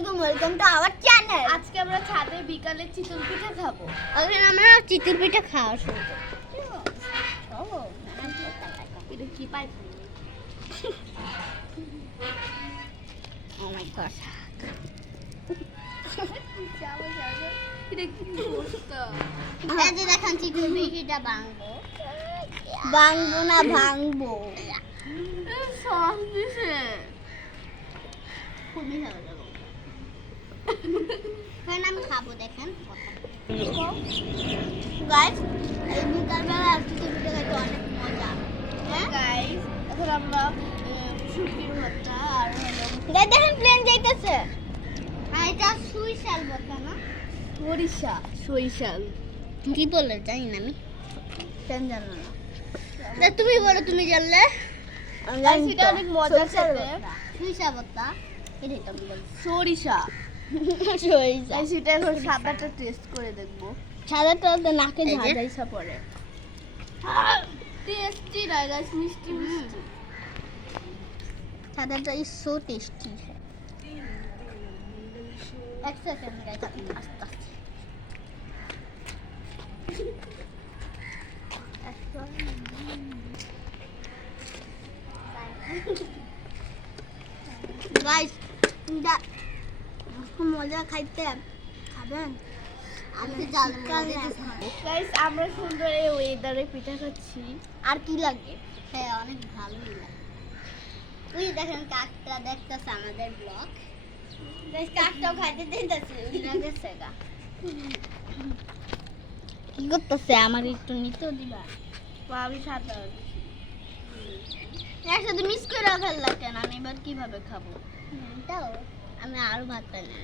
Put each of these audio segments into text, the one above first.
আলাইকুম, welcome to our channel. আজকে আমরা ছাদে বিকালে চিতল পিঠা খাবো। আজকে আমরা চিতল পিঠা খাওয়া শুরু করব। এটা কি পাই? ও মাই গড। এটা কি অবস্থা? এই যে দেখেন চিতল পিঠাটা ভাঙবো না ভাঙবো। সস দিছে। খুবই ভালো লাগবে। এখন আমি খাবো, দেখেন গাইস, এই বিকালবেলা চিতল পিঠা খেতে অনেক মজা। হ্যাঁ গাইস, এখন আমরা শুটকির ভর্তা আর হলো দেখেন প্লেন যাইতেছে। আর এটা সুইশাল বলতে না, সরিষাল কি বলে জানি না আমি, কেন জানো না? তুমি বলো, তুমি জানলে। এটা অনেক মজা খেতে। সুইশা বলতা এটাই তো বল। সরিষা সুইশা সেটা এখন সাদাটা টেস্ট করে দেখবো। সাদাটা তো নাকে এই যে। ঝাঁঝাইসা পড়ে। টেস্টি না গাইস, মিষ্টি মিষ্টি। সাদাটা ইজ সো টেস্টি है। এক সেকেন্ড গাইস, আস্তে আস্তে। গাইস, এটা খুব মজা, খাইতে খাবেন? আমি জাল গাইস, আমরা সুন্দর এই ওয়েদারে পিঠা খাচ্ছি। আর কি লাগে? হ্যাঁ, অনেক ভালোই লাগে। ওই দেখেন কাকটা দেখতেছে আমাদের ব্লগ। গাইস, কাকটাও খাইতে দিতেছে, উড়া গেছে গা। কি করতেছে? আমার একটু নিতেও দিবা? আমি সাদা একসাথে মিস করে ফেললা কেন? আমি এবার কিভাবে খাবো? তাও আমি আরো ভাত পাই না।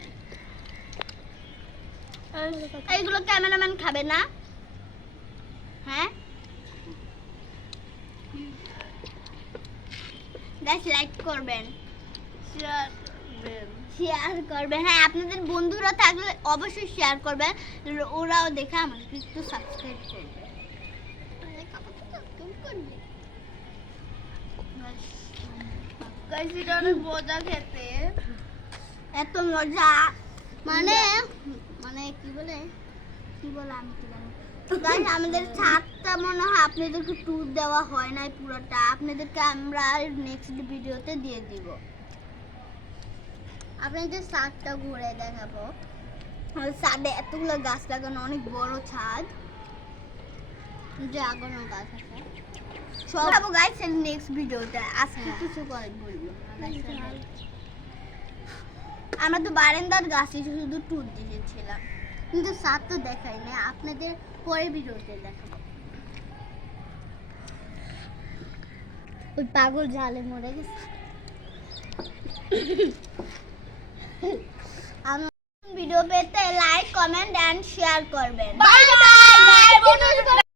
এইগুলো ক্যামেরাম্যান খাবে না? হ্যাঁ গাইস, লাইক করবেন, শেয়ার করবেন। হ্যাঁ, আপনাদের বন্ধুরা থাকলে অবশ্যই শেয়ার করবেন, ওরাও দেখে আমাকে একটু সাবস্ক্রাইব করবে। গাইস, এটা অনেক মজা খেতে। এত মজা, মানে মানে কি বলে আমি কি জানি। গাইস, আমাদের ছাদটা মনে হয় আপনাদেরকে ট্যুর দেওয়া হয় নাই পুরোটা, আপনাদেরকে আমরা নেক্সট ভিডিওতে দিয়ে দিব। আপনাদের ছাদটা ঘুরে দেখাবো। আর ছাদে এতগুলো গাছ লাগানো, অনেক বড় ছাদ, যে আগুনো গাছ আছে সব দেখাবো গাইস নেক্সট ভিডিওতে। আজকে কিছু করে বলবো না। আমরা তো বারান্দার গাছে শুধু ট্যুর দিয়েছিলাম, কিন্তু ছাদ তো দেখাই না, আপনাদের পরে ভিডিওতে দেখাবো। ওই পাগল জালে মরে গেছে। আমি ভিডিও পেতে লাইক, কমেন্ট এন্ড শেয়ার করবেন। Bye bye.